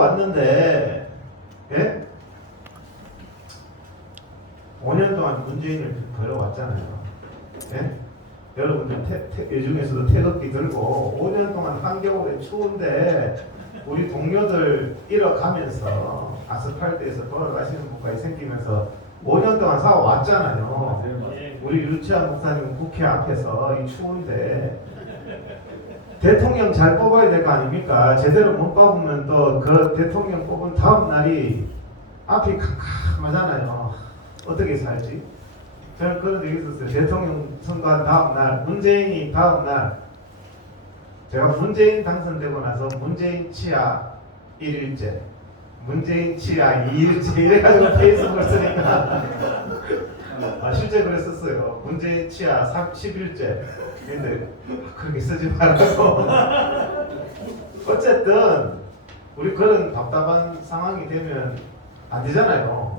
걸어왔는데, 예? 5년 동안 문재인을 걸어왔잖아요. 예? 여러분들 요즘에서도 태극기 들고 5년 동안 한겨울에 추운데 우리 동료들 잃어가면서 아스팔트에서 돌아가시는 분까지 생기면서 5년 동안 살아왔잖아요. 우리 유치한 목사님은 국회 앞에서 이 추운데 대통령 잘 뽑아야 될 거 아닙니까? 제대로 못 뽑으면 또 그 대통령 뽑은 다음 날이 앞이 캄캄하잖아요. 어떻게 살지? 저는 그런 얘기 있었어요. 대통령 선거한 다음 날, 문재인이 다음 날, 제가 문재인 당선되고 나서 문재인 치아 1일째, 문재인 치아 2일째 이래가지고 페이스북을 쓰니까 실제 그랬었어요. 문재인 치아 10일째. 근데 그렇게 쓰지 말라고. 어쨌든 우리 그런 답답한 상황이 되면 안 되잖아요.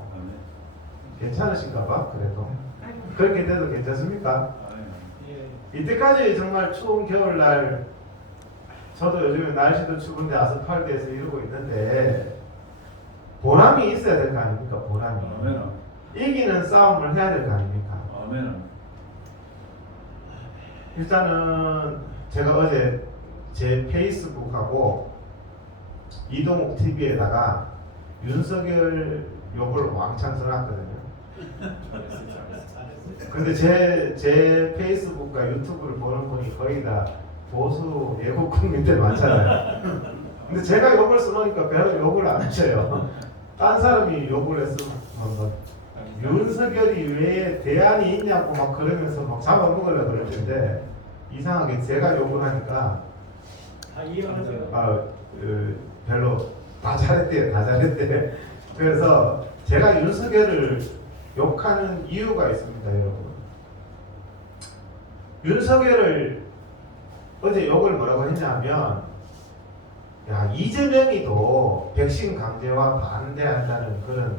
괜찮으신가 봐. 그래도 그렇게 돼도 괜찮습니까? 이때까지 정말 추운 겨울날 저도 요즘에 날씨도 추운데 아스팔트에서 이러고 있는데 보람이 있어야 될 거 아닙니까? 보람이. 이기는 싸움을 해야 될 거 아닙니까? 일단은 제가 어제 제 페이스북하고 이동욱 TV에다가 윤석열 욕을 왕창 써놨거든요. 근데 제 페이스북과 유튜브를 보는 분이 거의 다 보수 애국 국민들 많잖아요. 근데 제가 욕을 써놓으니까 별로 욕을 안 하셔요. 딴 사람이 욕을 했으면 뭐 윤석열이 왜 대안이 있냐고 막 그러면서 막 잡아먹으려고 그럴 텐데 이상하게 제가 욕을 하니까 다 이해하세요. 별로 다 잘했대. 그래서 제가 윤석열을 욕하는 이유가 있습니다, 여러분. 윤석열을 어제 욕을 뭐라고 했냐면, 야, 이재명이도 백신 강제와 반대한다는 그런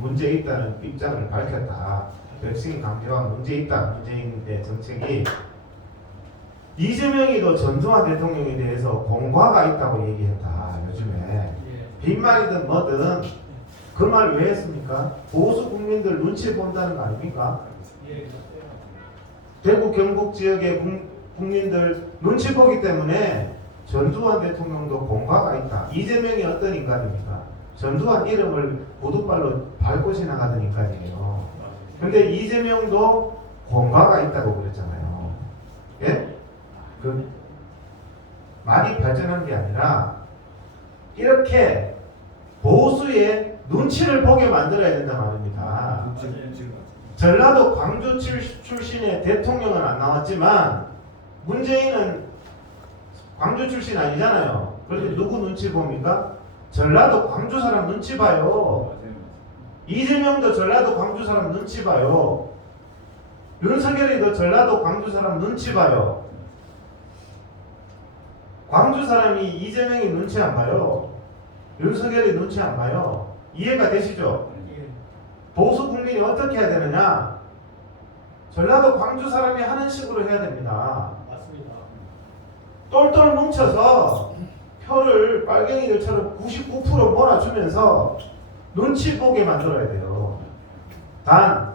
문제 있다는 입장을 밝혔다. 백신 강제와 문제 있다. 문재인의 정책이. 이재명이도 전두환 대통령에 대해서 공과가 있다고 얘기했다. 요즘에 빈말이든 뭐든 그 말 왜 했습니까? 보수 국민들 눈치 본다는 거 아닙니까? 대구 경북 지역의 국민들 눈치 보기 때문에 전두환 대통령도 공과가 있다. 이재명이 어떤 인간입니까? 전두환 이름을 구두발로 밟고 지나가던 인간이에요. 근데 이재명도 공과가 있다고 그랬잖아요. 예? 많이 발전한 게 아니라 이렇게 보수의 눈치를 보게 만들어야 된단 말입니다. 전라도 광주 출신의 대통령은 안 나왔지만 문재인은 광주 출신 아니잖아요. 그런데 누구 눈치 봅니까? 전라도 광주 사람 눈치 봐요. 이재명도 전라도 광주 사람 눈치 봐요. 윤석열이도 전라도 광주 사람 눈치 봐요. 광주 사람이 이재명이 눈치 안 봐요. 윤석열이 눈치 안 봐요. 이해가 되시죠? 보수 국민이 어떻게 해야 되느냐? 전라도 광주 사람이 하는 식으로 해야 됩니다. 맞습니다. 똘똘 뭉쳐서 표를 빨갱이들처럼 99% 몰아주면서 눈치 보게 만들어야 돼요. 단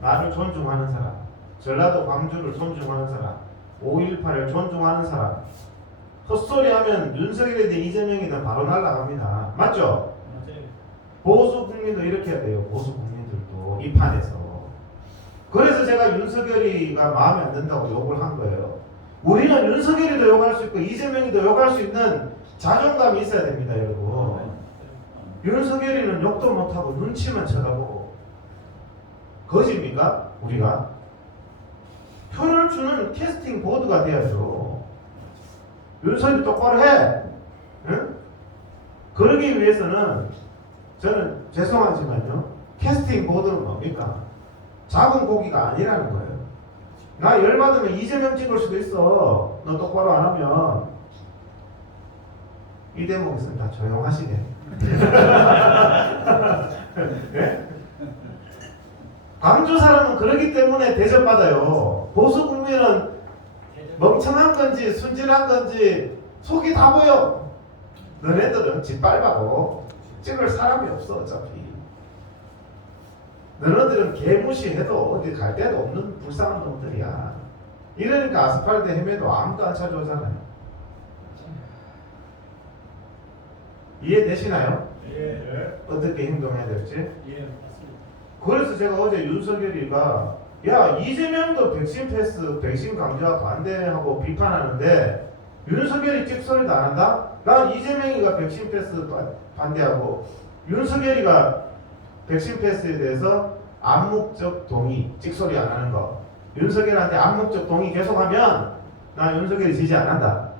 나를 존중하는 사람, 전라도 광주를 존중하는 사람, 5.18을 존중하는 사람, 헛소리하면 윤석열이든 이재명이든 바로 날아갑니다. 맞죠? 맞아요. 보수 국민도 이렇게 해야 돼요. 보수 국민들도 이 판에서. 그래서 제가 윤석열이가 마음에 안 든다고 욕을 한 거예요. 우리는 윤석열이도 욕할 수 있고 이재명이도 욕할 수 있는 자존감이 있어야 됩니다, 여러분. 윤석열이는 욕도 못하고 눈치만 쳐다보고 거짓입니까? 우리가 표를 주는 캐스팅 보드가 돼야죠. 윤석열이 똑바로 해. 응? 그러기 위해서는 저는 죄송하지만요, 캐스팅 보드는 뭡니까? 작은 고기가 아니라는 거예요. 나 열받으면 이재명 찍을 수도 있어. 너 똑바로 안 하면. 이 대목에서는 다 조용하시네. 네? 광주 사람은 그러기 때문에 대접받아요. 보수 국민은 멍청한 건지 순진한 건지 속이 다 보여. 너네들은 짓밟아도 찍을 사람이 없어 어차피. 너네들은 개무시해도 어디 갈 데도 없는 불쌍한 놈들이야. 이러니까 아스팔트 헤매도 아무도 안 찾아오잖아요. 이해되시나요? 예. 어떻게 행동해야 될지? 예, 맞습니다. 그래서 제가 어제 윤석열이가 야 이재명도 백신 패스, 백신 강제와 반대하고 비판하는데 윤석열이 찍소리도 안 한다? 난 이재명이가 백신 패스 반대하고 윤석열이가 백신 패스에 대해서 암묵적 동의, 찍소리 안 하는 거 윤석열한테 암묵적 동의 계속하면 나 윤석열이 지지 안 한다.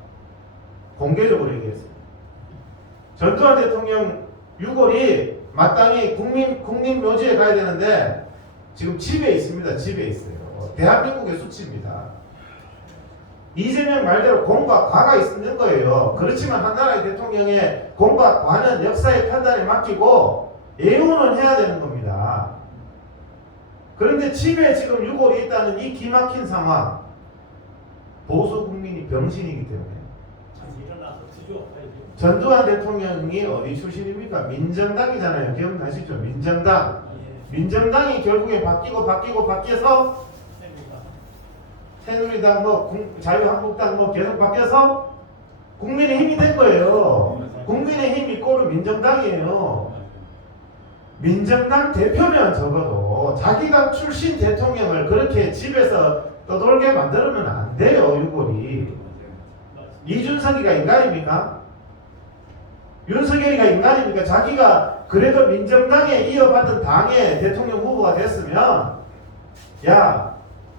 공개적으로 얘기했어요. 전두환 대통령 유골이 마땅히 국립 묘지에 가야 되는데 지금 집에 있습니다. 집에 있어요. 대한민국의 수치입니다. 이재명 말대로 공과 과가 있는 거예요. 그렇지만 한 나라의 대통령의 공과 과는 역사의 판단에 맡기고 예우는 해야 되는 겁니다. 그런데 집에 지금 유골이 있다는 이 기막힌 상황, 보수 국민이 병신이기 때문에 참 일어나서 뒤져봐야죠. 전두환 대통령이 어디 출신입니까? 민정당이잖아요. 기억나시죠? 민정당. 예. 민정당이 결국에 바뀌어서 새누리당 자유한국당 계속 바뀌어서 국민의힘이 된 거예요. 국민의힘이 꼴은 민정당이에요. 민정당 대표면 적어도 자기 당 출신 대통령을 그렇게 집에서 떠돌게 만들면 안 돼요. 유골이. 이준석이가 인간입니까? 윤석열이가 인간입니까? 자기가 그래도 민정당에 이어받은 당의 대통령 후보가 됐으면 야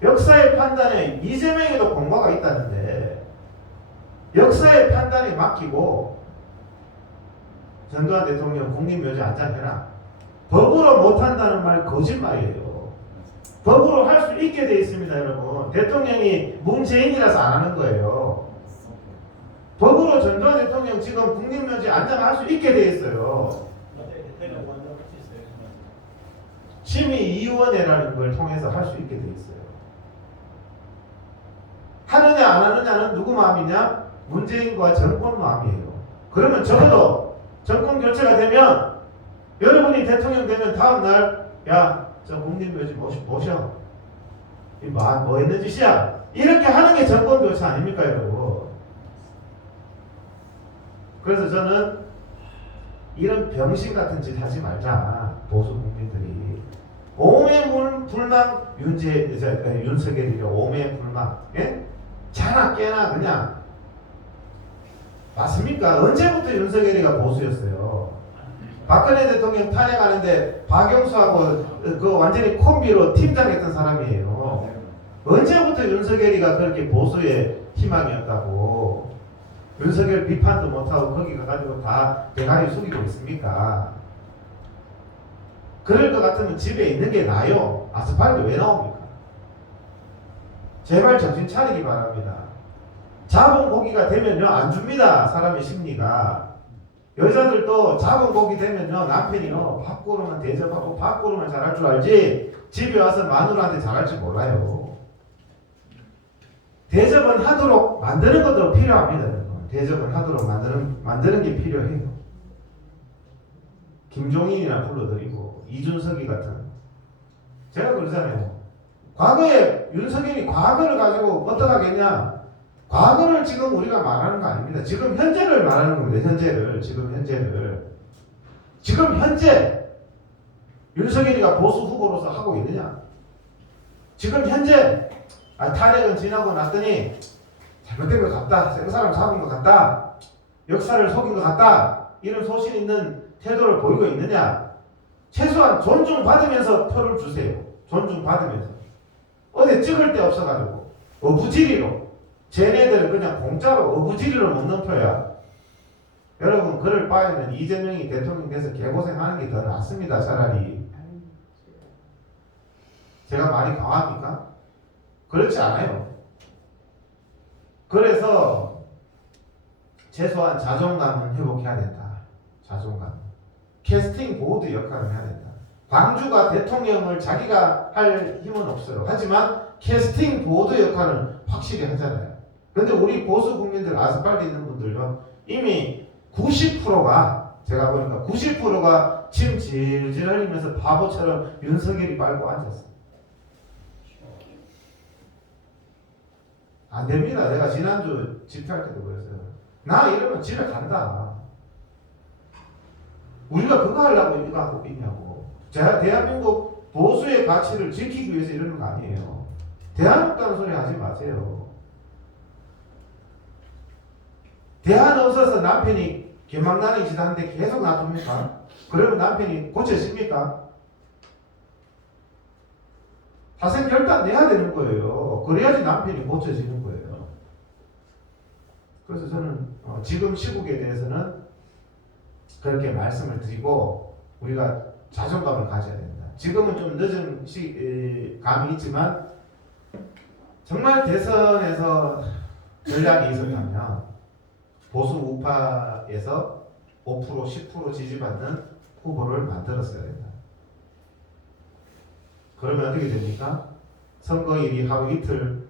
역사의 판단에 이재명에도 공과가 있다는데 역사의 판단에 맡기고 전두환 대통령 국립묘지 안장해라. 법으로 못한다는 말 거짓말이에요. 법으로 할 수 있게 돼 있습니다. 여러분. 대통령이 문재인이라서 안 하는 거예요. 법으로 전두환 대통령 지금 국립묘지 안장할 수 있게 돼 있어요. 심의위원회라는 걸 통해서 할 수 있게 돼 있어요. 하느냐 안 하느냐는 누구 마음이냐? 문재인과 정권 마음이에요. 그러면 적어도 정권 교체가 되면 여러분이 대통령 되면 다음날 야 저 국립묘지 모셔. 뭐 했는 짓이야? 이렇게 하는 게 정권 교체 아닙니까 여러분? 그래서 저는 이런 병신 같은 짓 하지 말자. 보수 국민들이 오매불망 윤석열이죠. 오매불망. 예? 자나 깨나 그냥 맞습니까? 언제부터 윤석열이가 보수였어요? 박근혜 대통령 탄핵하는데 박영수하고 그 완전히 콤비로 팀장했던 사람이에요. 언제부터 윤석열이가 그렇게 보수의 희망이었다고? 윤석열 비판도 못하고 거기 가가지고 다 대가리 숙이고 있습니까? 그럴 것 같으면 집에 있는 게 나아요. 아스팔트 왜 나옵니까? 제발 정신 차리기 바랍니다. 잡은 고기가 되면요 안 줍니다. 사람의 심리가. 여자들도 잡은 고기 되면요 남편이요 밥그릇만 대접하고 밥그릇만 잘할 줄 알지 집에 와서 마누라한테 잘할 줄 몰라요. 대접은 하도록 만드는 것도 필요합니다. 여러분. 대접은 하도록 만드는 게 필요해요. 김종인이나 불러드리고 이준석이 같은 제가 그러잖아요. 과거에 윤석열이 과거를 가지고 어떡하겠냐? 과거를 지금 우리가 말하는 거 아닙니다. 지금 현재를 말하는 겁니다. 지금 현재 윤석열이가 보수 후보로서 하고 있느냐? 지금 현재 탄핵은 지나고 났더니 잘못된 것 같다. 센 사람 잡은 것 같다. 역사를 속인 것 같다. 이런 소신 있는 태도를 보이고 있느냐? 최소한 존중받으면서 표를 주세요. 존중받으면서. 어디 찍을 데 없어가지고 어부지리로 쟤네들은 그냥 공짜로 어부지리로 먹는 표야. 여러분 그럴 바에는 이재명이 대통령 돼서 개고생하는 게 더 낫습니다. 차라리. 제가 말이 강합니까? 그렇지 않아요. 그래서 최소한 자존감은 회복해야 된다. 자존감. 캐스팅 보드 역할을 해야 된다. 광주가 대통령을 자기가 할 힘은 없어요. 하지만 캐스팅 보드 역할은 확실히 하잖아요. 근데 우리 보수 국민들 아스팔트 있는 분들요 이미 90%가 제가 보니까 90%가 침 질질 흘리면서 바보처럼 윤석열이 빨고 앉았어. 안 됩니다. 내가 지난주 집회할 때도 그랬어요. 나 이러면 집에 간다. 우리가 그거 하려고 이거 하고 있냐고. 제가 대한민국 보수의 가치를 지키기 위해서 이러는 거 아니에요. 대안 없다는 소리 하지 마세요. 대안 없어서 남편이 개망나는 짓 하는데 계속 놔둡니까? 그러면 남편이 고쳐집니까? 사생 결단 내야 되는 거예요. 그래야지 남편이 고쳐지는 거예요. 그래서 저는 지금 시국에 대해서는 그렇게 말씀을 드리고 우리가 자존감을 가져야 된다. 지금은 좀 늦은 감이 있지만 정말 대선에서 전략이 있었다면 보수 우파에서 5% 10% 지지받는 후보를 만들었어야 된다. 그러면 어떻게 됩니까? 선거일이 하루 이틀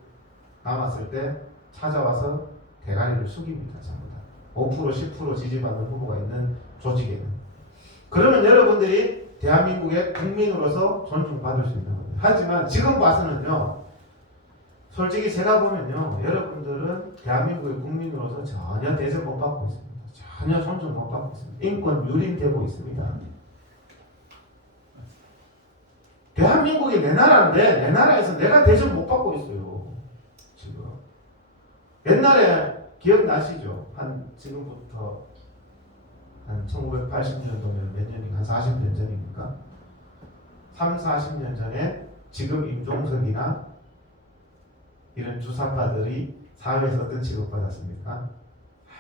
남았을 때 찾아와서 대가리를 숙입니다. 전부 다. 5% 10% 지지받는 후보가 있는 조직에는. 그러면 여러분들이 대한민국의 국민으로서 존중받을 수 있는 겁니다. 하지만 지금 봐서는요. 솔직히 제가 보면요. 여러분들은 대한민국의 국민으로서 전혀 대접 못 받고 있습니다. 전혀 존중 못 받고 있습니다. 인권 유린되고 있습니다. 대한민국이 내 나라인데 내 나라에서 내가 대접 못 받고 있어요. 지금. 옛날에 기억나시죠? 한 지금부터 한 1980년도면 몇 년인가? 한 40년 전입니까? 3, 40년 전에 지금 임종석이나 이런 주사파들이 사회에서 어떤 취급받았습니까?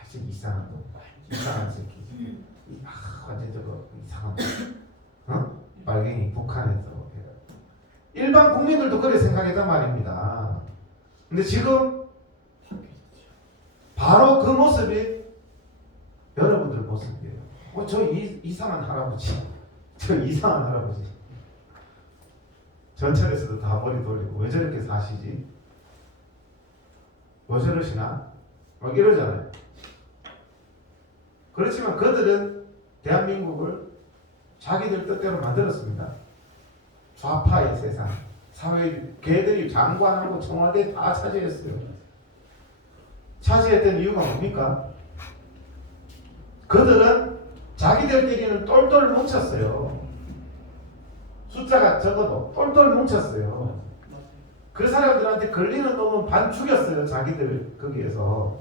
아주 이상한 놈, 이상한 새끼, 완전 저거 이상한 놈, 빨갱이 북한에서 일반 국민들도 그렇게 생각했단 말입니다. 근데 지금 바로 그 모습이 여러분들 모습이에요. 저 이상한 할아버지, 저 이상한 할아버지. 전철에서도 다 머리 돌리고 왜 저렇게 사시지? 왜 저러시나? 막 이러잖아요. 그렇지만 그들은 대한민국을 자기들 뜻대로 만들었습니다. 좌파의 세상, 사회 걔들이 장관하고 청와대 다 차지했어요. 차지했던 이유가 뭡니까? 그들은 자기들끼리는 똘똘 뭉쳤어요. 숫자가 적어도 똘똘 뭉쳤어요. 그 사람들한테 걸리는 놈은 반 죽였어요. 자기들 거기에서.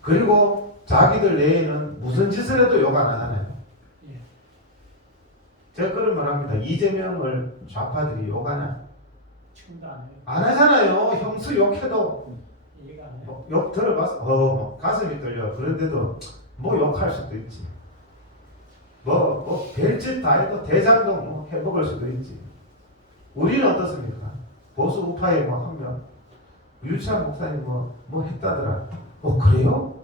그리고 자기들 내에는 무슨 짓을 해도 욕 안 하잖아요. 제가 그런 말 합니다. 이재명을 좌파들이 욕하나? 지금도 안 해요. 안 하잖아요. 형수 욕해도 이해가 안 해요. 욕 들어봤어. 가슴이 떨려. 그런데도 뭐 욕할 수도 있지. 뭐 별짓 다 해도 대장도 뭐 해먹을 수도 있지. 우리는 어떻습니까? 보수 우파의 뭐 한 명, 유치한 목사님 뭐 했다더라. 그래요?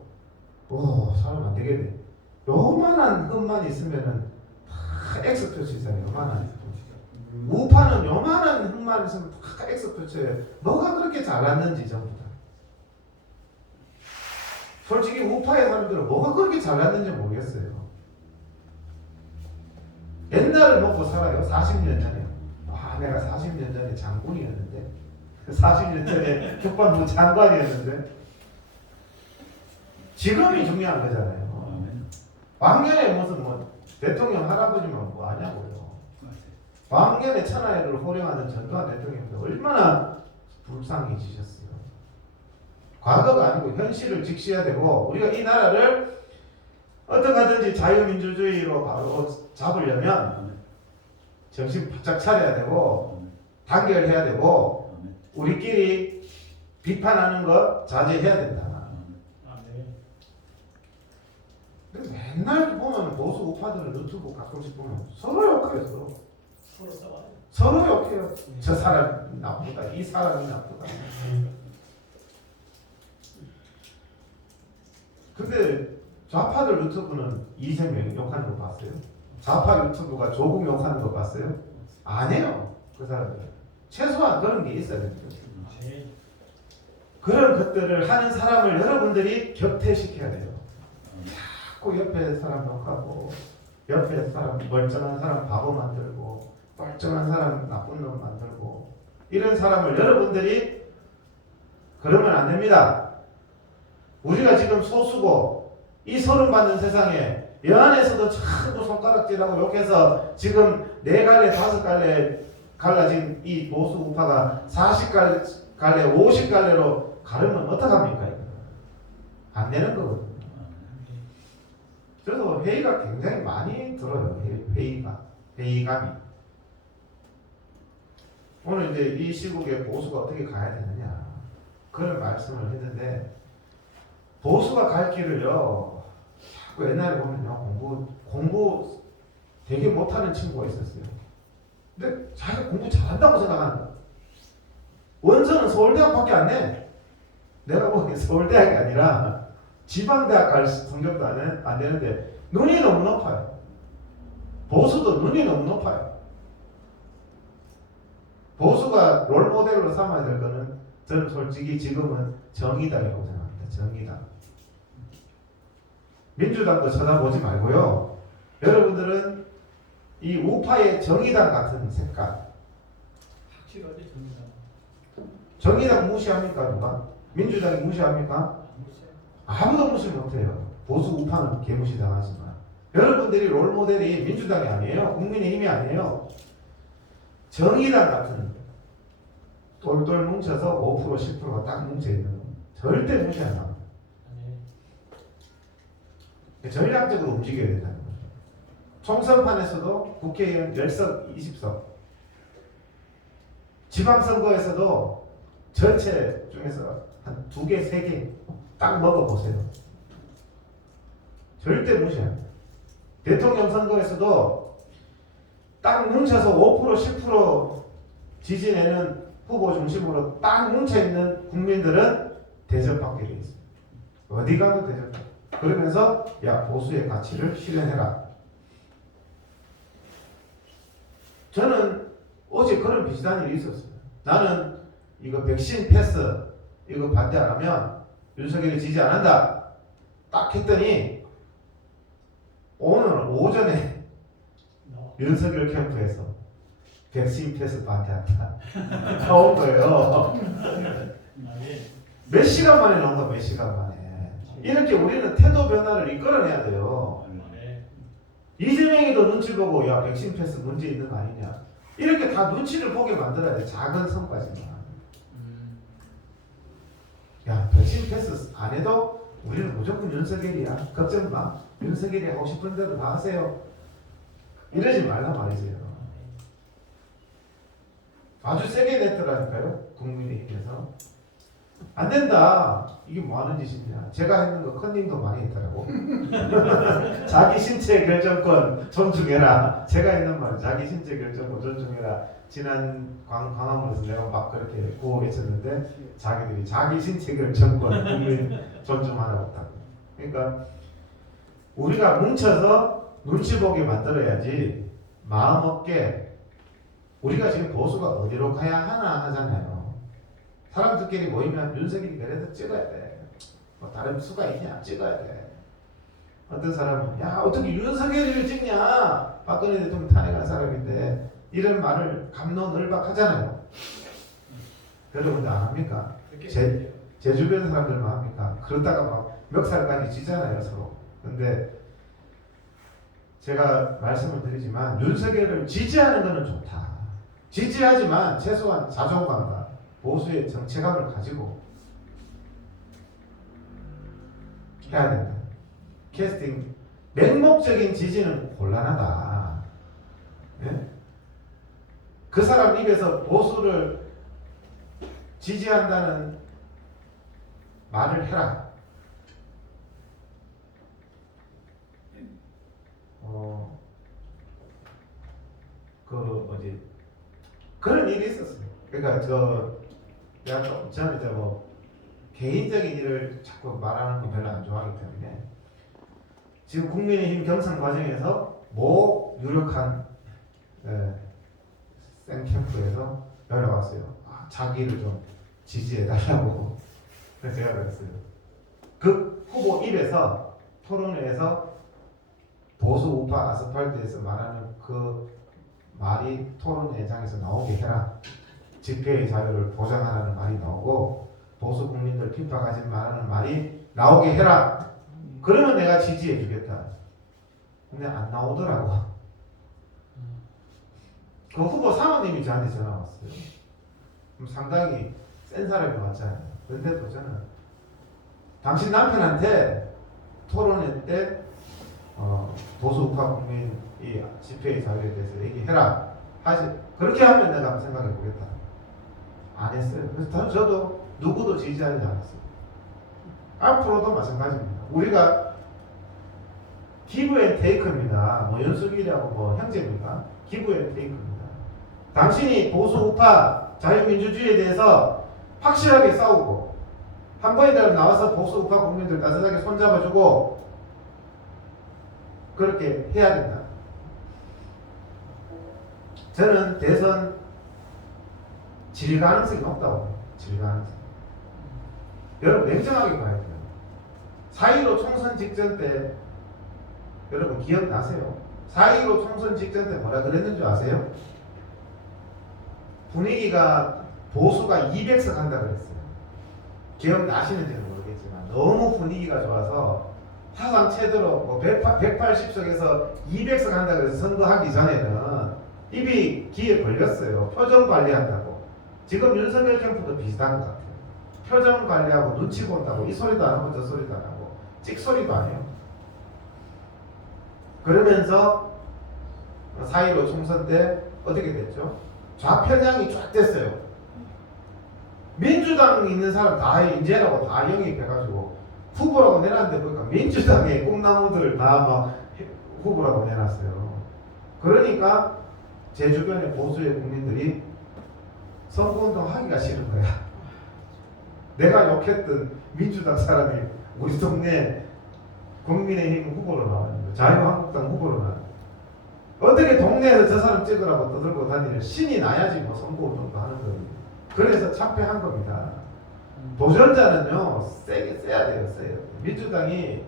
사람 안 되겠네. 요만한 흠만 있으면은 다 X 표시잖아요. 요만한. 우파는 요만한 흠만 있으면 다 X 표시예요. 뭐가 그렇게 잘났는지 전부 다. 솔직히 우파의 사람들은 뭐가 그렇게 잘났는지 모르겠어요. 옛날을 먹고 살아요. 40년 전에. 내가 40년 전에 장군이었는데 40년 전에 국방부 장관이었는데 지금이 중요한 거잖아요. 왕년에 무슨 대통령 할아버지만 뭐 하냐고요. 왕년에 천하를 호령하는 전두환 대통령도 얼마나 불쌍해지셨어요. 과거가 아니고 현실을 직시해야 되고 우리가 이 나라를 어떻게 하든지 자유민주주의로 바로 잡으려면 정신 바짝 차려야 되고 단결해야 되고 우리끼리 비판하는 것 자제해야 된다. 근데 맨날 보면 보수 우파들은 유튜브 가끔씩 보면 서로 욕해요. 서로 싸워요. 서로 욕해요. 저 사람이 나쁘다. 이 사람이 나쁘다. 근데 좌파들 유튜브는 이재명 욕하는 거 봤어요? 좌파 유튜브가 조국 욕하는 거 봤어요? 안 해요. 그 사람들. 최소한 그런 게 있어야 됩니다. 그런 것들을 하는 사람을 여러분들이 격퇴시켜야 돼요. 자꾸 옆에 사람 욕하고 옆에 사람 멀쩡한 사람 바보 만들고 멀쩡한 사람 나쁜 놈 만들고 이런 사람을 여러분들이 그러면 안 됩니다. 우리가 지금 소수고 이 소름받는 세상에 여 안에서도 자꾸 손가락질하고 욕해서 지금 4갈래 5갈래 갈라진 이 보수 우파가 40갈래 50갈래로 가르면 어떡합니까? 이거? 안 되는 거거든요. 그래서 회의가 굉장히 많이 들어요. 회의감이. 오늘 이제 이 시국에 보수가 어떻게 가야 되느냐 그런 말씀을 했는데 보수가 갈 길을요. 자꾸 옛날에 보면요 공부 되게 못하는 친구가 있었어요. 근데 자기가 공부 잘한다고 생각하는 거야. 원서는 서울대학밖에 안 내. 내가 보기엔 서울대학이 아니라 지방대학 갈 성적도 안 되는데 눈이 너무 높아요. 보수도 눈이 너무 높아요. 보수가 롤모델로 삼아야 될 거는 저는 솔직히 지금은 정의당이라고 생각합니다. 정의당. 민주당도 쳐다보지 말고요. 여러분들은 이 우파의 정의당 같은 색깔. 확실하게 됩니다. 정의당 무시합니까 누가? 민주당이 무시합니까? 아무도 무시 못해요. 보수 우파는 개무시 당하지만 여러분들이 롤모델이 민주당이 아니에요. 국민의힘이 아니에요. 정의당 같은 똘똘 뭉쳐서 5% 10%가 딱 뭉쳐있는 거 절대 무시 안 합니다. 전략적으로 움직여야 된다는 거죠. 총선판에서도 국회의원 10석 20석 지방선거에서도 전체 중에서 한 2개 3개 딱 먹어보세요. 절대 무시합니다. 대통령 선거에서도 딱 뭉쳐서 5% 10% 지지내는 후보 중심으로 딱 뭉쳐있는 국민들은 대접받게 돼 있어요. 어디 가도 대접받게. 그러면서 야 보수의 가치를 실현해라. 저는 어제 그런 비슷한 일이 있었어요. 나는 이거 백신 패스 이거 반대 안 하면 윤석열이 지지 안 한다. 딱 했더니 오늘 오전에 윤석열 캠프에서 백신 패스 반대한다. 나온 거예요. 몇 시간 만에 나온 거야. 몇 시간 만에. 이렇게 우리는 태도 변화를 이끌어내야 돼요. 이재명이도 눈치 보고 야 백신 패스 문제 있는 거 아니냐. 이렇게 다 눈치를 보게 만들어야 돼. 작은 성과지만. 야 백신 패스 안 해도 우리는 무조건 윤석열이야. 걱정 마. 윤석열이 하고 싶은 대로 다 하세요. 이러지 말란 말이세요. 아주 세게 냈더라니까요. 국민의힘에서. 안 된다. 이게 뭐 하는 짓이냐. 제가 했는 거 컨닝도 많이 했더라고. 자기 신체 결정권 존중해라. 제가 했는 말은 자기 신체 결정권 존중해라. 지난 광화문에서 내가 막 그렇게 구호 외쳤는데 자기들이 자기 신체 결정권 국민 존중하라고 했다고. 그러니까 우리가 뭉쳐서 눈치 보게 만들어야지 마음 없게 우리가 지금 보수가 어디로 가야 하나 하잖아요. 사람들끼리 모이면 윤석열이 그래도 찍어야 돼. 뭐 다른 수가 있냐? 찍어야 돼. 어떤 사람은 야 어떻게 윤석열을 찍냐? 박근혜 대통령 탄핵한 사람인데 이런 말을 갑론을박하잖아요. 여러분들 안 합니까? 제 주변 사람들만 합니까? 그러다가 막 멱살까지 쥐잖아요 서로. 근데 제가 말씀을 드리지만 윤석열을 지지하는 것은 좋다. 지지하지만 최소한 자존감과 보수의 정체감을 가지고 해야 된다. 캐스팅 맹목적인 지지는 곤란하다. 네? 그 사람 입에서 보수를 지지한다는 말을 해라. 그런 일이 있었어요. 그러니까 저는 이제 뭐 개인적인 일을 자꾸 말하는 거 별로 안 좋아하기 때문에 지금 국민의힘 경선 과정에서 모 유력한 생캠프에서 연락 왔어요. 자기를 좀 지지해달라고. 그래서 제가 그랬어요. 그 후보 입에서 토론회에서 보수 우파 아스팔트에서 말하는 그 말이 토론회장에서 나오게 해라. 집회의 자유를 보장하라는 말이 나오고 보수 국민들 핍박하지 말라는 말이 나오게 해라. 그러면 내가 지지해 주겠다. 근데 안 나오더라고. 그 후보 사모님이 저한테 전화 왔어요. 그럼 상당히 센 사람이 왔잖아요. 그런데도 저는 당신 남편한테 토론회 때 보수 우파 국민 이 집회의 자유에 대해서 얘기해라. 하지. 그렇게 하면 내가 한번 생각해 보겠다. 안 했어요. 그래서 저도 누구도 지지하지 않았어요. 앞으로도 마찬가지입니다. 우리가 기브 앤 테이크입니다. 뭐 연수비라고 뭐 형제입니까? 기브 앤 테이크입니다. 당신이 보수 우파 자유민주주의에 대해서 확실하게 싸우고 한 번이라도 나와서 보수 우파 국민들 따뜻하게 손잡아주고 그렇게 해야 된다. 저는 대선 질 가능성이 높다고 봐요. 질 가능성. 여러분 냉정하게 봐야 돼요. 4.15 총선 직전 때 여러분 기억나세요? 4.15 총선 직전 때 뭐라 그랬는 줄 아세요? 분위기가 보수가 200석 한다 그랬어요. 기억나시는지는 모르겠지만 너무 분위기가 좋아서 사상 최대로 뭐 180석에서 200석 한다 그래서 선거하기 전에는 입이 귀에 걸렸어요. 표정 관리한다고. 지금 윤석열 캠프도 비슷한 것 같아요. 표정 관리하고 눈치 본다고 이 소리도 안 하고 저 소리도 안 하고 찍소리도 안 해요. 그러면서 4.15 총선 때 어떻게 됐죠? 좌편향이 쫙 됐어요. 민주당 있는 사람 다 인재라고 다 영입해가지고 후보라고 내놨는데 보니까 민주당의 꿈나무들 다 막 후보라고 내놨어요. 그러니까 제 주변의 보수의 국민들이 선거운동 하기가 싫은 거야. 내가 욕했던 민주당 사람이 우리 동네 국민의힘 후보로 나왔는데 자유한국당 후보로 나왔는데 어떻게 동네에서 저 사람 찍으라고 떠들고 다니는 신이 나야지 뭐 선거운동도 하는 거예요. 그래서 참패한 겁니다. 도전자는요 세게 세야 돼요. 세야 돼요. 민주당이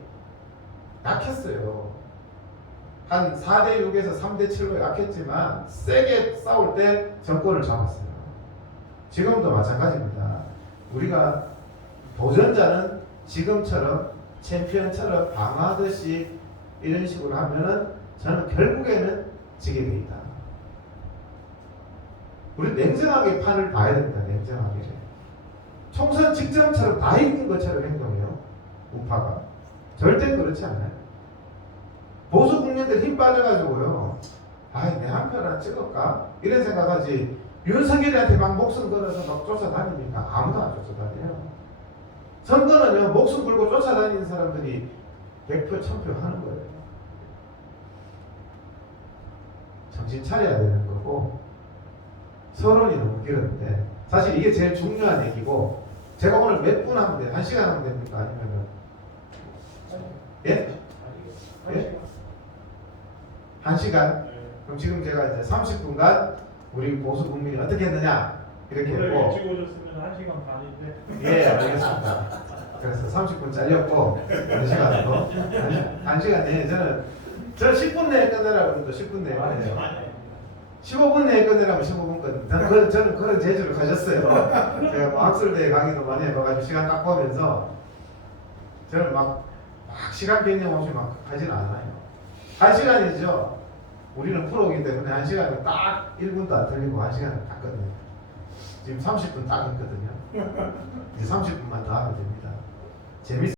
약했어요. 한 4대6에서 3대7로 약했지만 세게 싸울 때 정권을 잡았어요. 지금도 마찬가지입니다. 우리가 도전자는 지금처럼 챔피언처럼 방어하듯이 이런 식으로 하면은 저는 결국에는 지게 돼 있다. 우리 냉정하게 판을 봐야 됩니다. 냉정하게. 총선 직전처럼 다 이긴 것처럼 행동해요. 우파가. 절대 그렇지 않아요. 보수 국민들 힘 빠져가지고요. 아이 내 한 표 하나 찍을까? 이런 생각하지. 윤석열이한테 막 목숨 걸어서 막 쫓아다니니까 아무도 안 쫓아다녀요. 선거는요 목숨 걸고 쫓아다니는 사람들이 100표 1000표 하는 거예요. 정신 차려야 되는 거고 서론이 너무 길었는데 사실 이게 제일 중요한 얘기고 제가 오늘 몇 분 하면 돼요? 1시간 하면 됩니까? 아니면은 예? 예? 1시간? 그럼 지금 제가 이제 30분간 우리 보수 국민이 어떻게 했느냐 이렇게 했고 일찍 오셨으면 1시간 반인데. 예 알겠습니다. 그래서 30분 잘렸고 1시간으로 1시간 내에 저는 10분 내에 끝내라고 해도 10분 내에 끝내요. 15분 내에 끝내라면 15분 끝. 저는 그런 재주를 가졌어요. 제가 뭐 학술대회 강의도 많이 해봐가지고 시간 딱 보면서 저는 막 시간 변경 없이 막 하진 않아요. 1시간이죠. 우리는 프로이기 때문에 1시간은 딱 1분도 안 틀리고 1시간을 딱 끝내요. 지금 30분 딱 했거든요. 이제 30분만 더 하면 됩니다. 재밌어요.